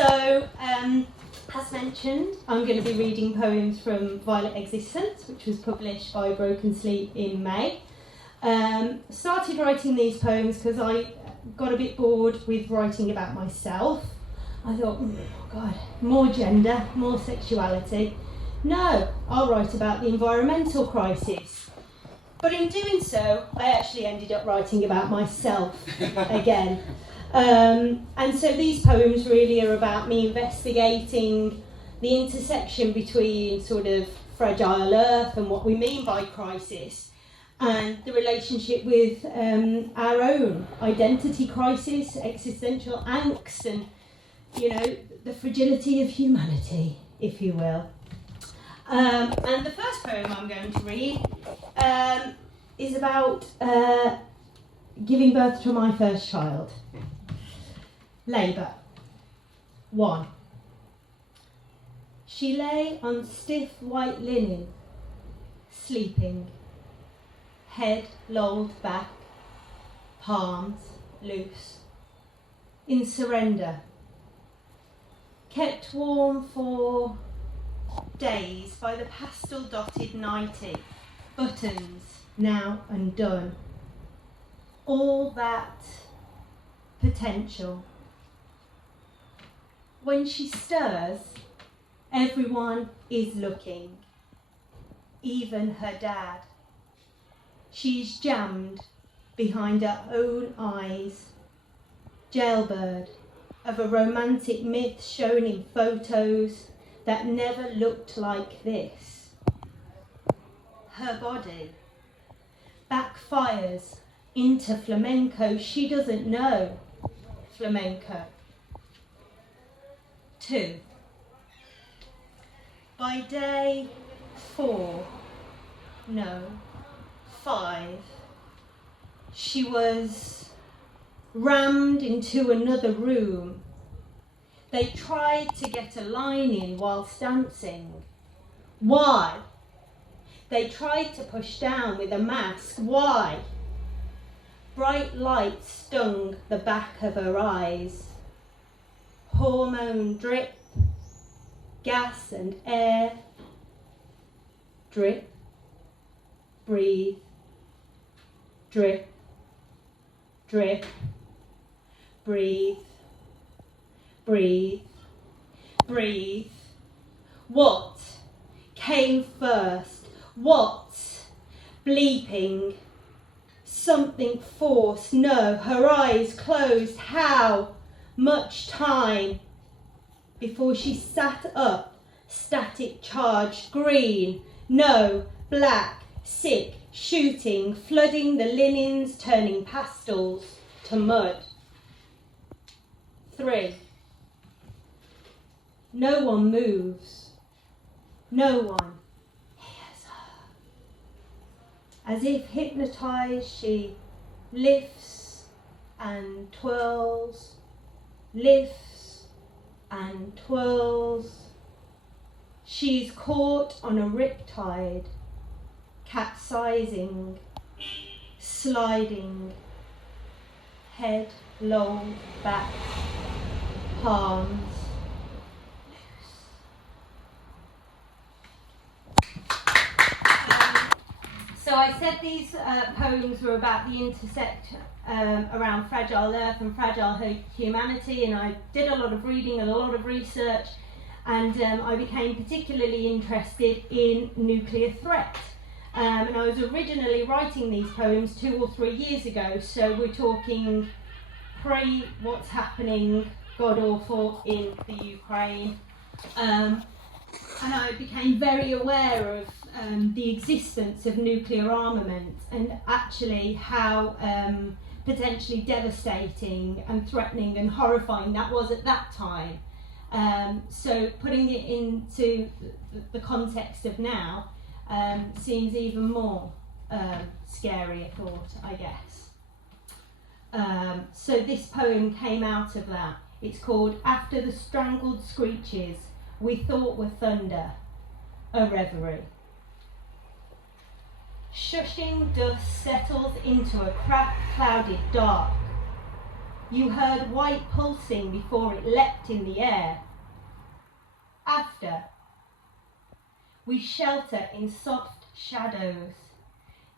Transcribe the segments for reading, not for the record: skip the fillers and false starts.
As mentioned, I'm going to be reading poems from Violet Existence, which was published by Broken Sleep in May. Started writing these poems because I got a bit bored with writing about myself. I thought, oh God, more gender, more sexuality. No, I'll write about the environmental crisis. But in doing so, I actually ended up writing about myself again. And so these poems really are about me investigating the intersection between sort of fragile earth and what we mean by crisis, and the relationship with our own identity crisis, existential angst, and, you know, the fragility of humanity, if you will. And the first poem I'm going to read is about giving birth to my first child. Labour. 1. She lay on stiff white linen, sleeping, head lolled back, palms loose, in surrender, kept warm for days by the pastel-dotted nightie, buttons now undone, all that potential. When she stirs, everyone is looking, even her dad. She's jammed behind her own eyes, jailbird of a romantic myth shown in photos that never looked like this. Her body backfires into flamenco she doesn't know flamenco. 2. By day 4, no, 5, she was rammed into another room. They tried to get a line in whilst dancing. Why? They tried to push down with a mask. Why? Bright light stung the back of her eyes. Hormone drip, gas and air. Drip, breathe, drip, drip, breathe, breathe, breathe. What came first? What? Bleeping. Something forced. No, her eyes closed. How much time before she sat up? Static charge. Green. No. Black. Sick. Shooting. Flooding the linens, turning pastels to mud. 3. No one moves. No one hears her. As if hypnotized, she lifts and twirls, lifts and twirls. She's caught on a riptide, capsizing, sliding, head lolled back, palms loose. So I said these poems were about the intersection around fragile earth and fragile humanity, and I did a lot of reading and a lot of research, and I became particularly interested in nuclear threat. And I was originally writing these poems 2 or 3 years ago, so we're talking pre what's happening, god awful, in the Ukraine. And I became very aware of the existence of nuclear armament and actually how potentially devastating and threatening and horrifying that was at that time. So putting it into the context of now seems even more scary a thought, I guess. So this poem came out of that. It's called After the Strangled Screeches We Thought Were Thunder, a Reverie. Shushing dust settles into a cracked, clouded dark. You heard white pulsing before it leapt in the air. After, we shelter in soft shadows,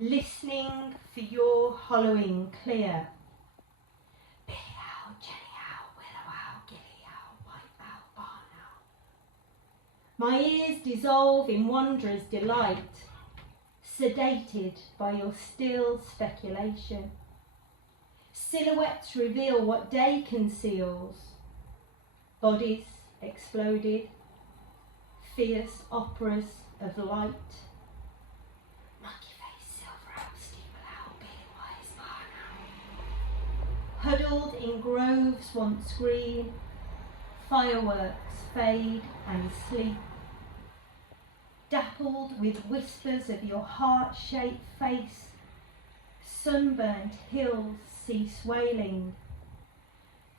listening for your hollowing clear. Billy owl, Jenny owl, willow owl, gilly owl, white owl, barn owl. My ears dissolve in wondrous delight, sedated by your still speculation. Silhouettes reveal what day conceals. Bodies exploded, fierce operas of light. Monkey face, silver owl, steeple owl, beardwise, barn owl. Huddled in groves once green, fireworks fade and sleep. Dappled with whispers of your heart-shaped face, sunburnt hills cease wailing.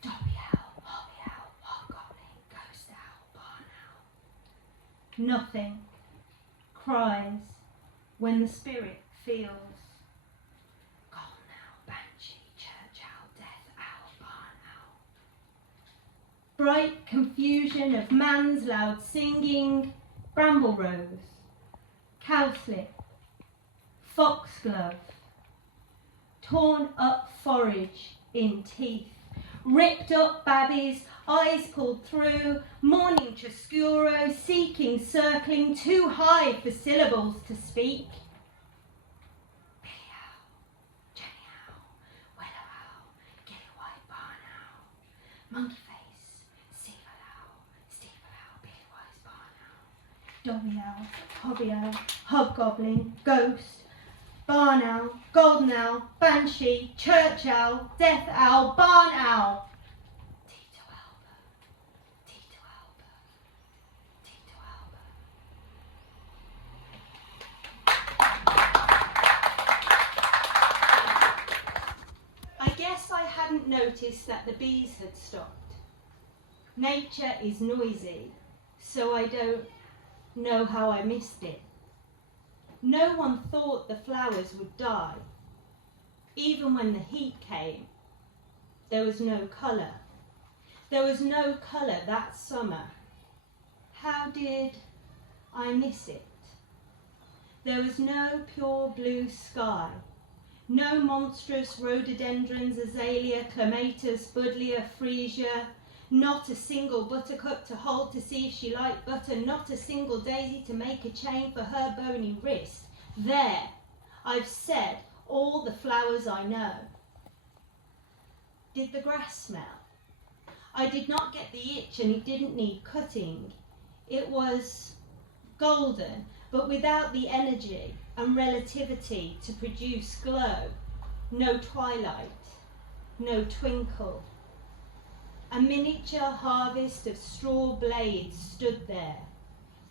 Dobby owl, hobby owl, hobgoblin, ghost owl, barn owl. Nothing cries when the spirit feels. Golden owl, banshee, church owl, death owl, barn owl. Bright confusion of man's loud singing, bramble rose, cowslip, foxglove, torn up forage in teeth, ripped up babbies, eyes pulled through, morning chiaroscuro, seeking, circling, too high for syllables to speak. Billy owl, Jenny owl, willow owl, gilly white barn owl, monkey face, silver owl, steeple owl, beardwise barn owl, dobby owl, hobby owl, hobgoblin, ghost, barn owl, golden owl, banshee, church owl, death owl, barn owl. Tito Alba, Tito Alba, Tito Alba. I guess I hadn't noticed that the bees had stopped. Nature is noisy, so I don't know how I missed it. No one thought the flowers would die. Even when the heat came, there was no colour. There was no colour that summer. How did I miss it? There was no pure blue sky, no monstrous rhododendrons, azalea, clematis, buddleia, freesia, not a single buttercup to hold to see if she liked butter, not a single daisy to make a chain for her bony wrist. There, I've said all the flowers I know. Did the grass smell? I did not get the itch and it didn't need cutting. It was golden, but without the energy and relativity to produce glow. No twilight, no twinkle. A miniature harvest of straw blades stood there,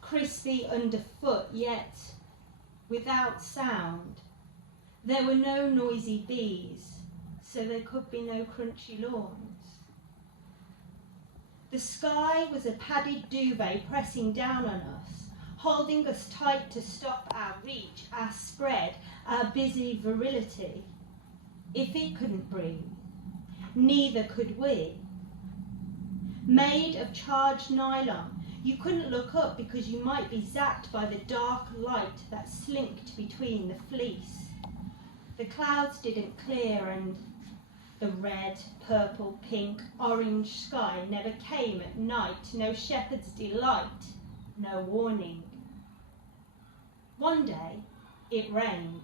crispy underfoot, yet without sound. There were no noisy bees, so there could be no crunchy lawns. The sky was a padded duvet pressing down on us, holding us tight to stop our reach, our spread, our busy virility. If it couldn't breathe, neither could we. Made of charged nylon, you couldn't look up because you might be zapped by the dark light that slinked between the fleece. The clouds didn't clear and the red, purple, pink, orange sky never came at night. No shepherd's delight, no warning. One day it rained.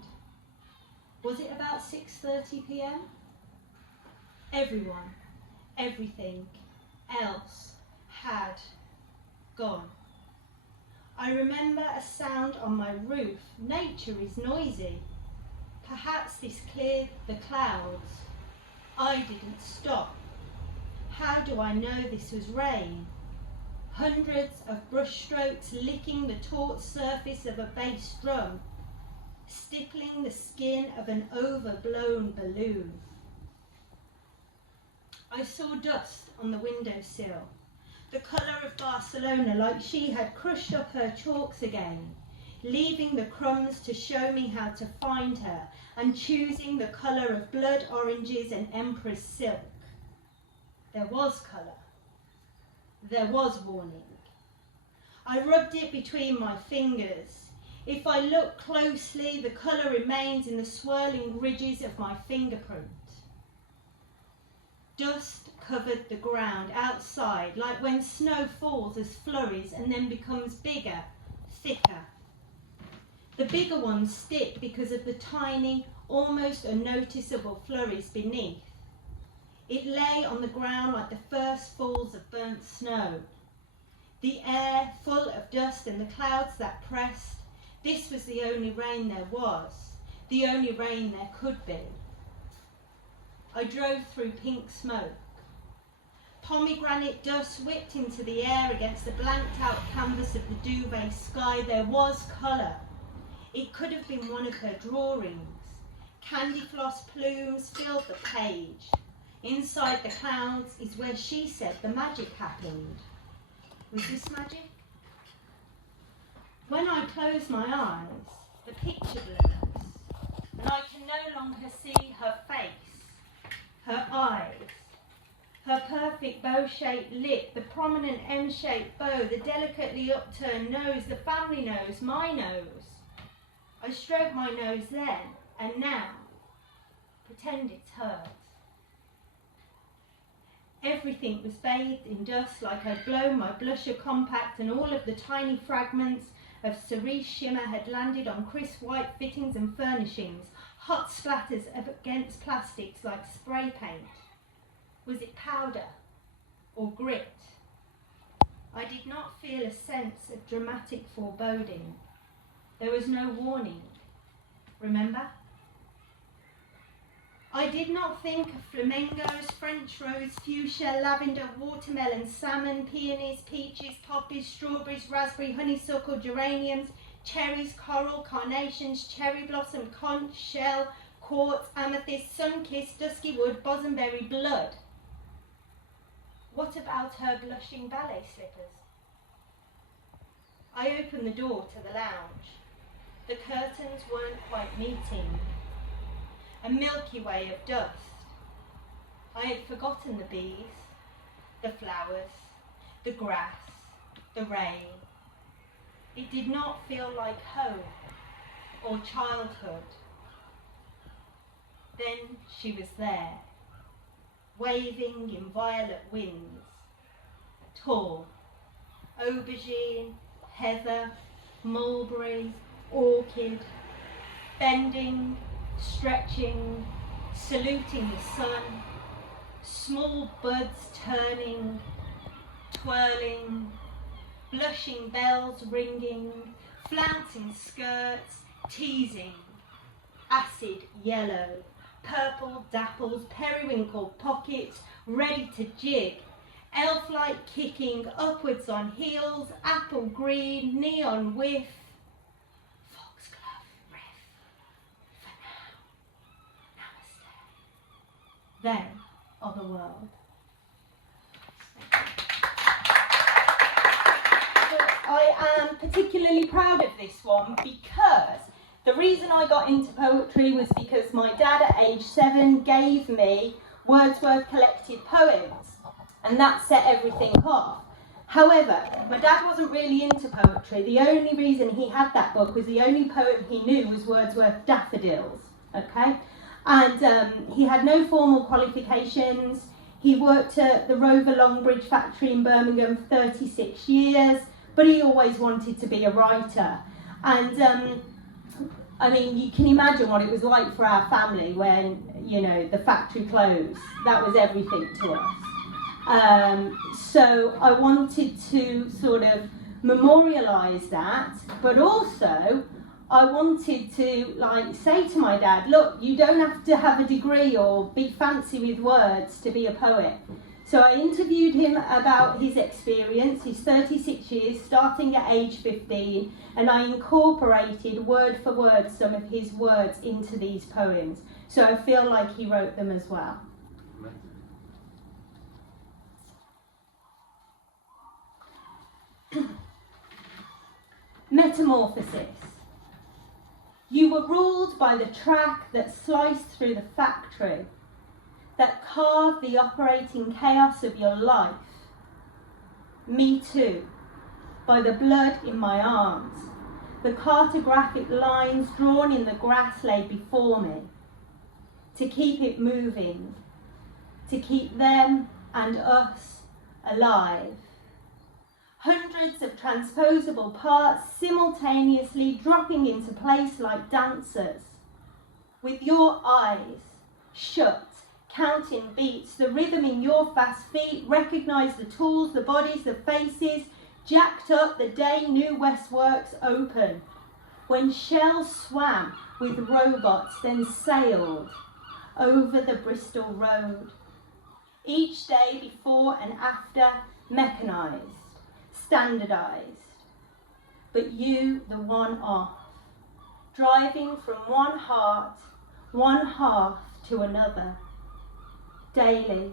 Was it about 6:30 p.m? Everyone, everything else had gone. I remember a sound on my roof. Nature is noisy. Perhaps this cleared the clouds. I didn't stop. How do I know this was rain? Hundreds of brush strokes licking the taut surface of a bass drum, stippling the skin of an overblown balloon. I saw dust on the windowsill, the colour of Barcelona, like she had crushed up her chalks again, leaving the crumbs to show me how to find her, and choosing the colour of blood oranges and empress silk. there was colour. There was warning. I rubbed it between my fingers. If I look closely, the colour remains in the swirling ridges of my fingerprint. Dust covered the ground outside, like when snow falls as flurries and then becomes bigger, thicker. The bigger ones stick because of the tiny, almost unnoticeable flurries beneath. It lay on the ground like the first falls of burnt snow. The air full of dust and the clouds that pressed. This was the only rain there was, the only rain there could be. I drove through pink smoke. Pomegranate dust whipped into the air against the blanked out canvas of the duvet sky. There was colour. It could have been one of her drawings. Candy floss plumes filled the page. Inside the clouds is where she said the magic happened. Was this magic? When I close my eyes, the picture blurs, and I can no longer see her face, her eyes, her perfect bow-shaped lip, the prominent M-shaped bow, the delicately upturned nose, the family nose, my nose. I stroke my nose then, and now, pretend it's hers. Everything was bathed in dust like I'd blown my blusher compact, and all of the tiny fragments of cerise shimmer had landed on crisp white fittings and furnishings, hot splatters against plastics like spray paint. Was it powder or grit? I did not feel a sense of dramatic foreboding. There was no warning. Remember? I did not think of flamingos, French rose, fuchsia, lavender, watermelon, salmon, peonies, peaches, poppies, strawberries, raspberry, honeysuckle, geraniums, cherries, coral, carnations, cherry blossom, conch, shell, quartz, amethyst, sun-kissed, dusky wood, bosamberry, blood. What about her blushing ballet slippers? I opened the door to the lounge. The curtains weren't quite meeting. A milky way of dust. I had forgotten the bees, the flowers, the grass, the rain. It did not feel like home or childhood. Then she was there, waving in violet winds, tall, aubergine, heather, mulberry, orchid, bending, stretching, saluting the sun, small buds turning, twirling, blushing bells ringing, flouncing skirts, teasing, acid yellow, purple dapples, periwinkle pockets, ready to jig, elf-like kicking upwards on heels, apple green, neon whiff, then of the world. But I am particularly proud of this one because the reason I got into poetry was because my dad at age 7 gave me Wordsworth collected poems, and that set everything off. However, my dad wasn't really into poetry. The only reason he had that book was the only poem he knew was Wordsworth Daffodils, okay? And he had no formal qualifications. He worked at the Rover Longbridge factory in Birmingham for 36 years, but he always wanted to be a writer. And I mean, you can imagine what it was like for our family when, you know, the factory closed. That was everything to us. So I wanted to sort of memorialise that, but also I wanted to say to my dad, look, you don't have to have a degree or be fancy with words to be a poet. So I interviewed him about his experience, his 36 years, starting at age 15, and I incorporated word for word some of his words into these poems. So I feel like he wrote them as well. Metamorphosis. You were ruled by the track that sliced through the factory. that carve the operating chaos of your life. Me too, by the blood in my arms, the cartographic lines drawn in the grass laid before me, to keep it moving, to keep them and us alive. Hundreds of transposable parts simultaneously dropping into place like dancers, with your eyes shut, counting beats, the rhythm in your fast feet, recognise the tools, the bodies, the faces, jacked up the day New West Works open, when shells swam with robots, then sailed over the Bristol Road. Each day before and after, mechanised, standardised, but you the one off, driving from one heart, one half to another. Daily,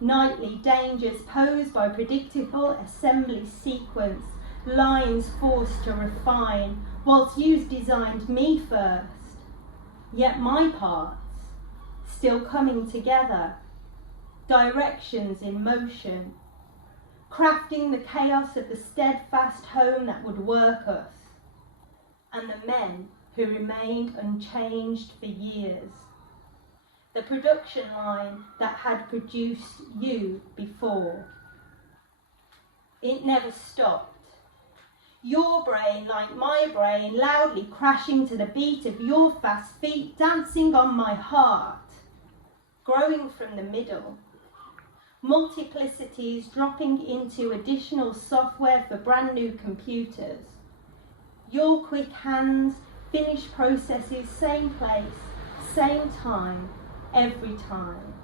nightly dangers posed by predictable assembly sequence, lines forced to refine, whilst you've designed me first, yet my parts still coming together, directions in motion, crafting the chaos of the steadfast home that would work us, and the men who remained unchanged for years. The production line that had produced you before. It never stopped. Your brain, like my brain, loudly crashing to the beat of your fast feet, dancing on my heart, growing from the middle. Multiplicities dropping into additional software for brand new computers. Your quick hands, finished processes, same place, same time, every time.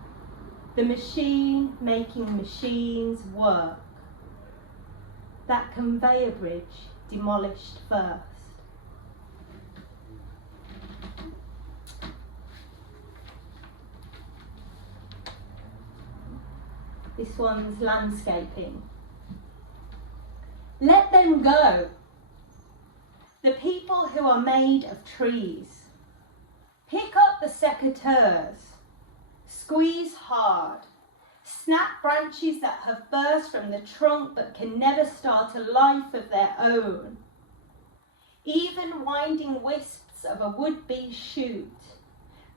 The machine making machines work. That conveyor bridge demolished first. This one's landscaping. Let them go. The people who are made of trees. Pick up the secateurs. Squeeze hard. Snap branches that have burst from the trunk but can never start a life of their own. Even winding wisps of a would-be shoot.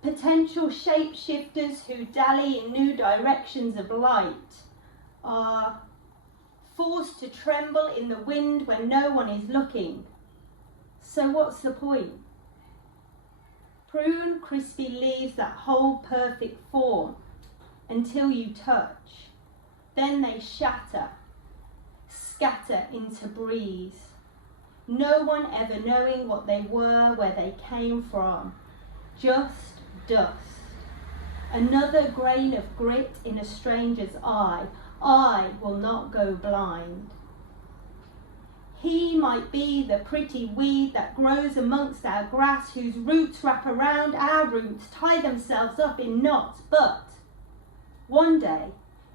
Potential shapeshifters who dally in new directions of light are forced to tremble in the wind when no one is looking. So what's the point? Prune crispy leaves that hold perfect form until you touch. Then they shatter, scatter into breeze. No one ever knowing what they were, where they came from. Just dust. Another grain of grit in a stranger's eye. I will not go blind. He might be the pretty weed that grows amongst our grass, whose roots wrap around our roots, tie themselves up in knots, but one day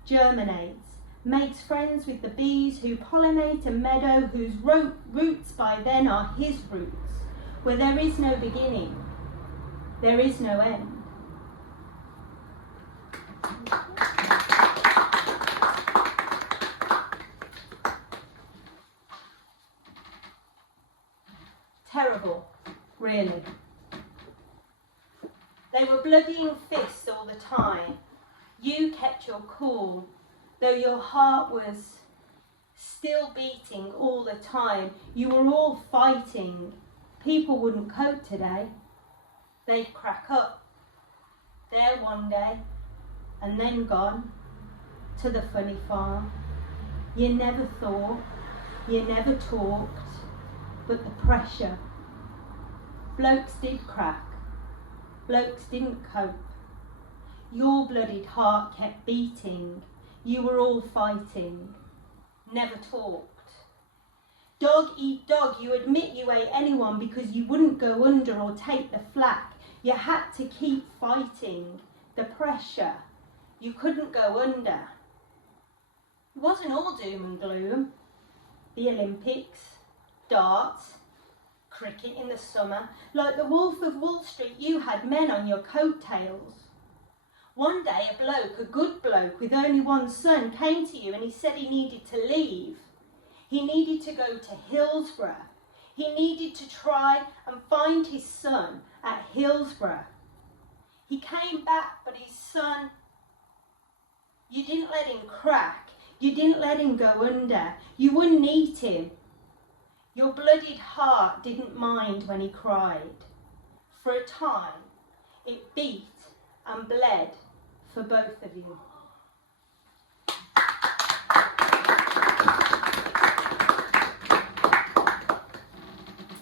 germinates, makes friends with the bees who pollinate a meadow whose roots by then are his roots, where there is no beginning, there is no end. Terrible, really. They were bloodying fists all the time. You kept your cool, though your heart was still beating all the time. You were all fighting. People wouldn't cope today. They'd crack up. There one day, and then gone to the funny farm. You never thought, you never talked, but the pressure. Blokes did crack. Blokes didn't cope. Your bloodied heart kept beating. You were all fighting. Never talked. Dog eat dog. You admit you ate anyone because you wouldn't go under or take the flak. You had to keep fighting. The pressure. You couldn't go under. It wasn't all doom and gloom. The Olympics, darts, cricket in the summer. Like the Wolf of Wall Street, you had men on your coattails. One day a good bloke with only one son, came to you and he said he needed to leave. He needed to go to Hillsborough. He needed to try and find his son at Hillsborough. He came back, but his son, you didn't let him crack. You didn't let him go under. You wouldn't eat him. Your bloodied heart didn't mind when he cried. For a time, it beat and bled for both of you.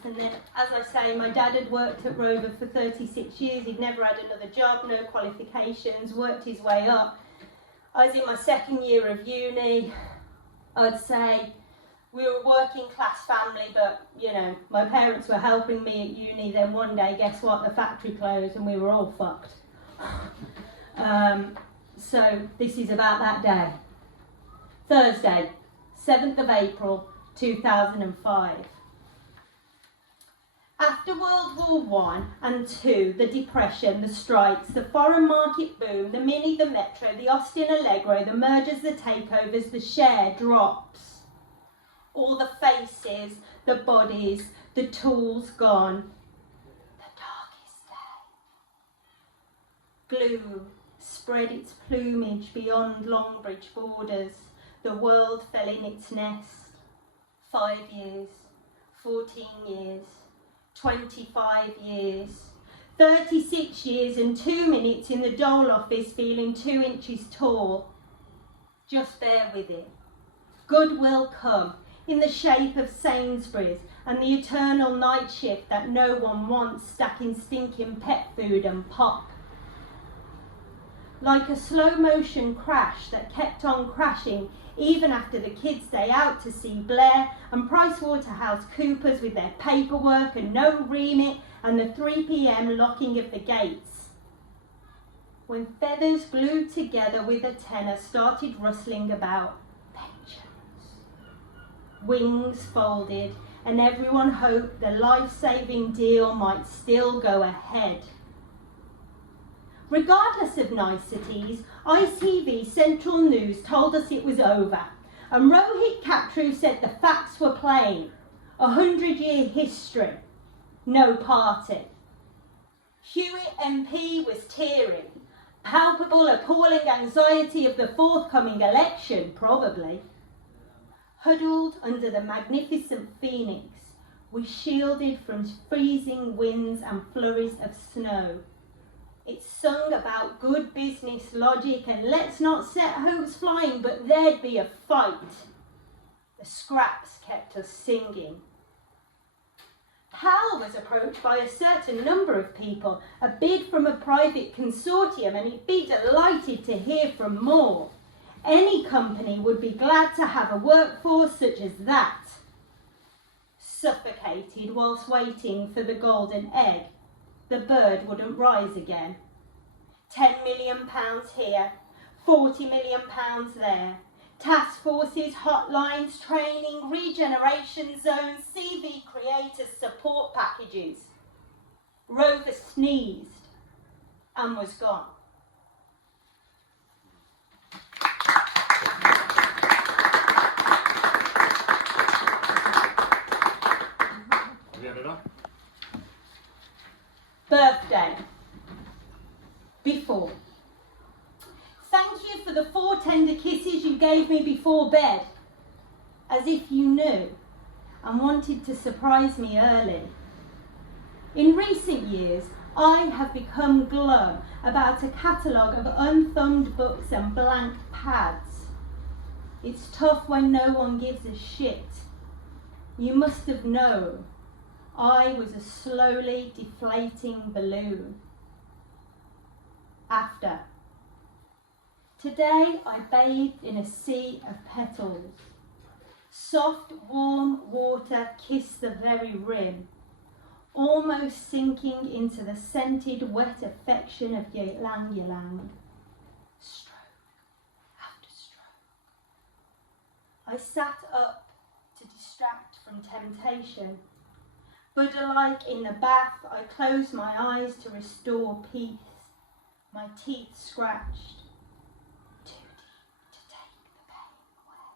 And then, as I say, my dad had worked at Rover for 36 years. He'd never had another job, no qualifications, worked his way up. I was in my second year of uni. I'd say we were a working class family, but, you know, my parents were helping me at uni. Then one day, guess what? The factory closed and we were all fucked. So this is about that day. Thursday, 7th of April, 2005. After World War I and II, the Depression, the strikes, the foreign market boom, the Mini, the Metro, the Austin Allegro, the mergers, the takeovers, the share drops. All the faces, the bodies, the tools gone. The darkest day. Gloom spread its plumage beyond Longbridge borders. The world fell in its nest. 5 years, 14 years, 25 years, 36 years and 2 minutes in the dole office feeling 2 inches tall. Just bear with it. Good will come in the shape of Sainsbury's and the eternal night shift that no one wants, stacking stinking pet food and pop. Like a slow motion crash that kept on crashing even after the kids' day out to see Blair and PricewaterhouseCoopers with their paperwork and no remit and the 3 p.m. locking of the gates. When feathers glued together with a tenor started rustling about pensions. Wings folded and everyone hoped the life-saving deal might still go ahead. Regardless of niceties, ITV Central News told us it was over, and Rohit Katru said the facts were plain. 100-year history, no party. Hewitt MP was tearing, palpable appalling anxiety of the forthcoming election, probably. Huddled under the magnificent phoenix, we shielded from freezing winds and flurries of snow. It sung about good business logic and let's not set hopes flying, but there'd be a fight. The scraps kept us singing. PAL was approached by a certain number of people, a bid from a private consortium, and he'd be delighted to hear from more. Any company would be glad to have a workforce such as that. Suffocated whilst waiting for the golden egg. The bird wouldn't rise again. £10 million here, £40 million there. Task forces, hotlines, training, regeneration zones, CV creators, support packages. Rover sneezed and was gone. Birthday. Before. Thank you for the 4 tender kisses you gave me before bed, as if you knew and wanted to surprise me early. In recent years, I have become glum about a catalogue of unthumbed books and blank pads. It's tough when no one gives a shit. You must have known I was a slowly deflating balloon. After. Today I bathed in a sea of petals. Soft, warm water kissed the very rim, almost sinking into the scented, wet affection of ylang ylang. Stroke after stroke. I sat up to distract from temptation. Buddha-like in the bath, I closed my eyes to restore peace. my teeth scratched, too deep to take the pain away.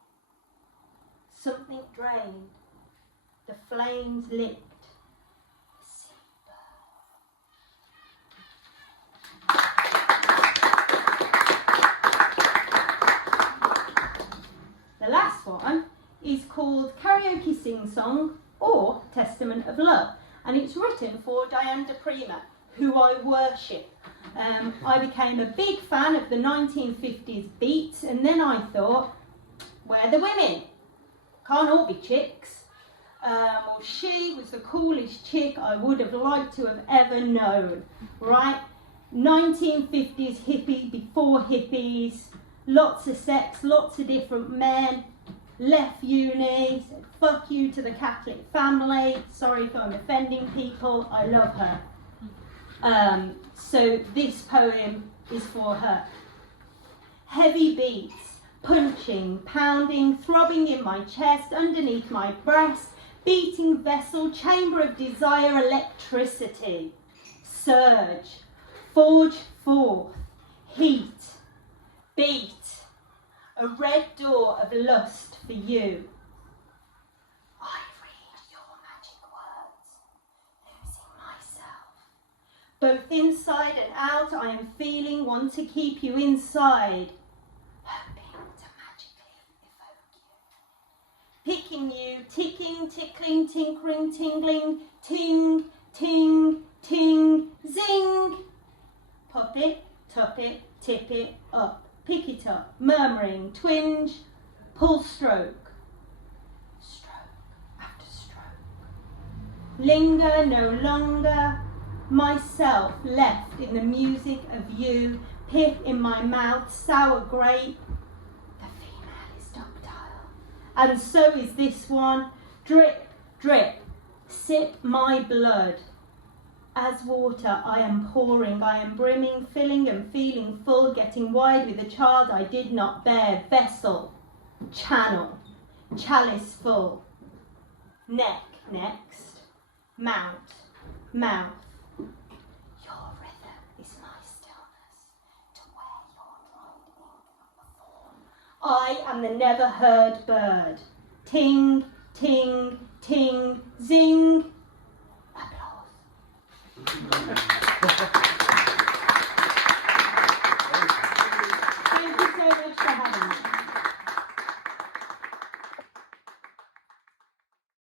Something drained, the flames licked, the sea burned. The last one is called Karaoke Sing Song or Testament of Love, and it's written for Diane DePrima, who I worship. I became a big fan of the 1950s beats, and then I thought, where are the women? Can't all be chicks. Well, she was the coolest chick I would have liked to have ever known, right? 1950s hippie, before hippies, lots of sex, lots of different men, left uni, said fuck you to the Catholic family, sorry if I'm offending people, I love her. So this poem is for her. Heavy beats, punching, pounding, throbbing in my chest, underneath my breast, beating vessel, chamber of desire, electricity. Surge, forge forth, heat, beat, a red door of lust for you. I read your magic words, losing myself. Both inside and out, I am feeling, want to keep you inside, hoping to magically evoke you. Picking you, ticking, tickling, tinkering, tingling, ting, ting, ting, zing. Pop it, top it, tip it up. Pick it up, murmuring, twinge, pull stroke, stroke after stroke. Linger no longer, myself left in the music of you, pith in my mouth, sour grape. The female is ductile, and so is this one. Drip, drip, sip my blood. As water I am pouring, I am brimming, filling and feeling full, getting wide with a child I did not bear. Vessel, channel, chalice full. Neck, next, mount, mouth. Your rhythm is my stillness, to where your dried ink perform. I am the never heard bird. Ting, ting, ting, zing.